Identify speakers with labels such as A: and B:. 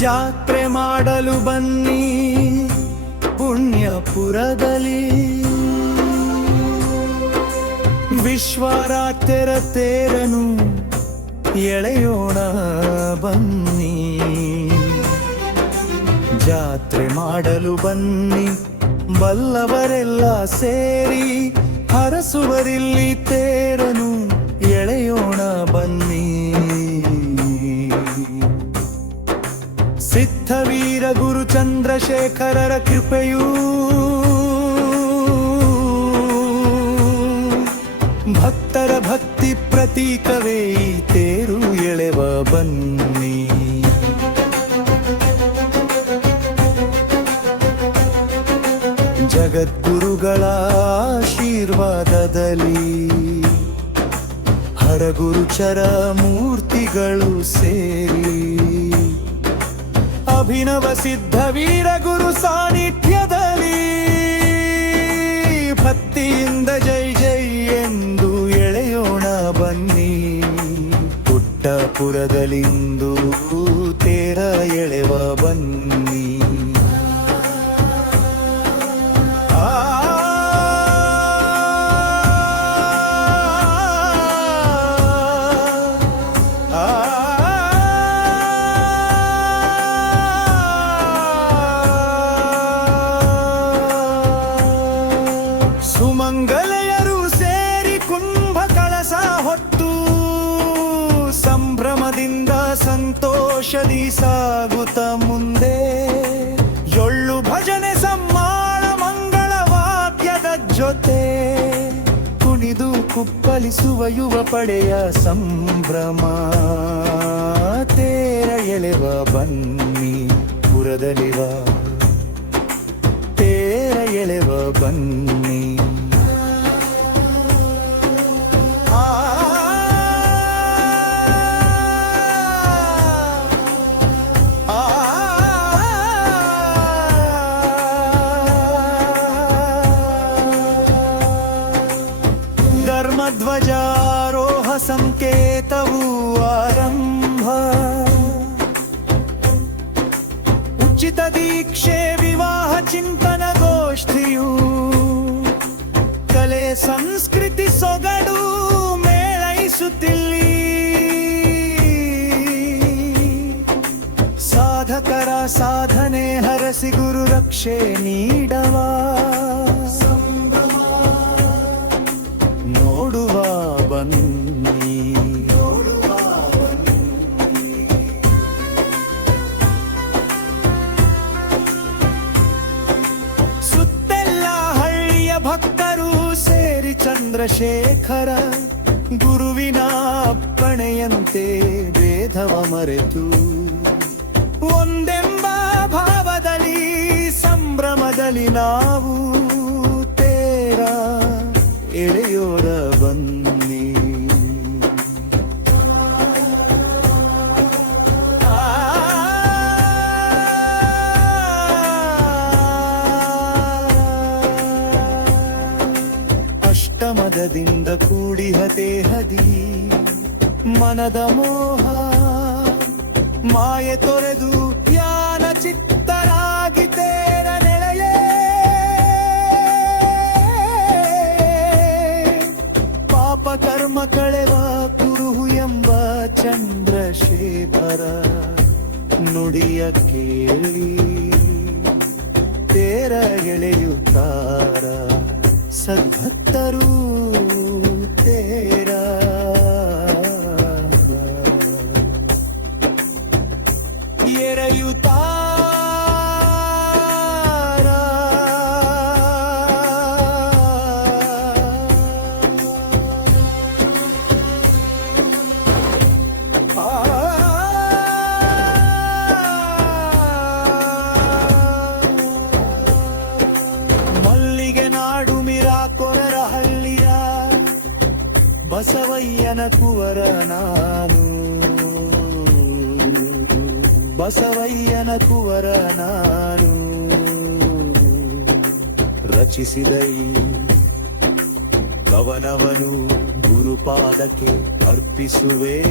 A: ಜಾತ್ರೆ ಮಾಡಲು ಬನ್ನಿ ಪುಣ್ಯಪುರದಲ್ಲಿ ವಿಶ್ವರಾತ್ಯರ ತೇರನು ಎಳೆಯೋಣ ಬನ್ನಿ. ಜಾತ್ರೆ ಮಾಡಲು ಬನ್ನಿ, ಬಲ್ಲವರೆಲ್ಲ ಸೇರಿ ಹರಸುವರಿಲ್ಲಿ ತೇರನು, ಎಳೆಯೋಣ ಬನ್ನಿ. ಸಿದ್ಧವೀರ ಗುರು ಚಂದ್ರಶೇಖರರ ಕೃಪೆಯೂ ಭಕ್ತರ ಭಕ್ತಿ ಪ್ರತೀಕವೇ ತೇರು ಎಳೆವ ಬನ್ನಿ. ಜಗದ್ಗುರುಗಳ ಆಶೀರ್ವಾದದಲ್ಲಿ ಹರಗುರುಚರ ಮೂರ್ತಿಗಳು ಸೇರಿ ಅಭಿನವ ಸಿದ್ಧ ವೀರಗುರು ಸಾನ್ನಿಧ್ಯದಲ್ಲಿ ಭಕ್ತಿಯಿಂದ ಜೈ ಪುಟ್ಟಪುರದಲ್ಲಿಂದು ತೇರ ಎಳೆವ ಬನ್ನಿ ಸಂತೋಷದಿ ಸಾಗುತ್ತ ಮುಂದೆ ಎಳ್ಳು ಭಜನೆ ಸಮ್ಮಾಳ ಮಂಗಳ ವಾದ್ಯದ ಜೊತೆ ಕುಣಿದು ಕುಪ್ಪಲಿಸುವ ಯುವ ಪಡೆಯ ಸಂಭ್ರಮ. ತೇರ ಎಳೆವ ಬನ್ನಿ ಪುರದಲಿವ ತೇರ ಎಳೆವ ಬನ್ನಿ ಧರ್ಮಧ್ವಜಾರೋಹ ಸಂಕೇತವು ಆರಂಭ ಉಚಿತ ದೀಕ್ಷೆ ವಿವಾಹ ಚಿಂತನ ಗೋಷ್ಠಿಯು ಕಲೆ ಸಂಸ್ಕೃತಿ ಸೊಗಡು ಮೇಳೈಸುತ್ತಿಲ್ಲಿ ಸಾಧಕರ ಸಾಧನೆ ಹರಸಿ ಗುರು ರಕ್ಷೆ ನೀಡವ ನೋಡುವ ಬನ್ನಿ ಸುತ್ತೆಲ್ಲ ಹಳ್ಳಿಯ ಭಕ್ತರು ಸೇರಿ ಚಂದ್ರಶೇಖರ ಗುರುವಿನ ಅಪ್ಪಣೆಯಂತೆ ವೇದವ ಮರೆತು. ಒಂದೆಂಬ ಭಾವದಲ್ಲಿ, ಸಂಭ್ರಮದಲ್ಲಿ ನಾವು ತೇರ ಎಳೆಯೋರ ಬನ್ನಿ ಅಷ್ಟಮದದಿಂದ ಕೂಡಿಹ ದೇಹದಿ, ಮನದ ಮೋಹ, ಮಾಯೆ ತೊರೆದು ಧ್ಯಾನ ಚಿತ್ತರಾಗಿ ತೇರ ನೆಳೆಯೇ. ಪಾಪ ಕರ್ಮ ಕಳೆವ ಕುರುಹು ಎಂಬ ಚಂದ್ರಶೇಖರ ನುಡಿಯ ಕೇಳಿ, ತೇರ ಎಳೆಯುತ್ತಾರ ಸದ್ಭಕ್ತರು. ಎರೆಯುತ್ತಾರ. ಹಳ್ಳಿಯ ಬಸವಯ್ಯನ ಕುವರ ನಾನು ಬಸವಯ್ಯನ ಕುವರ ನಾನು ರಚಿಸಿದೈ. ಕವನವನು ಗುರುಪಾದಕ್ಕೆ ಅರ್ಪಿಸುವೆ.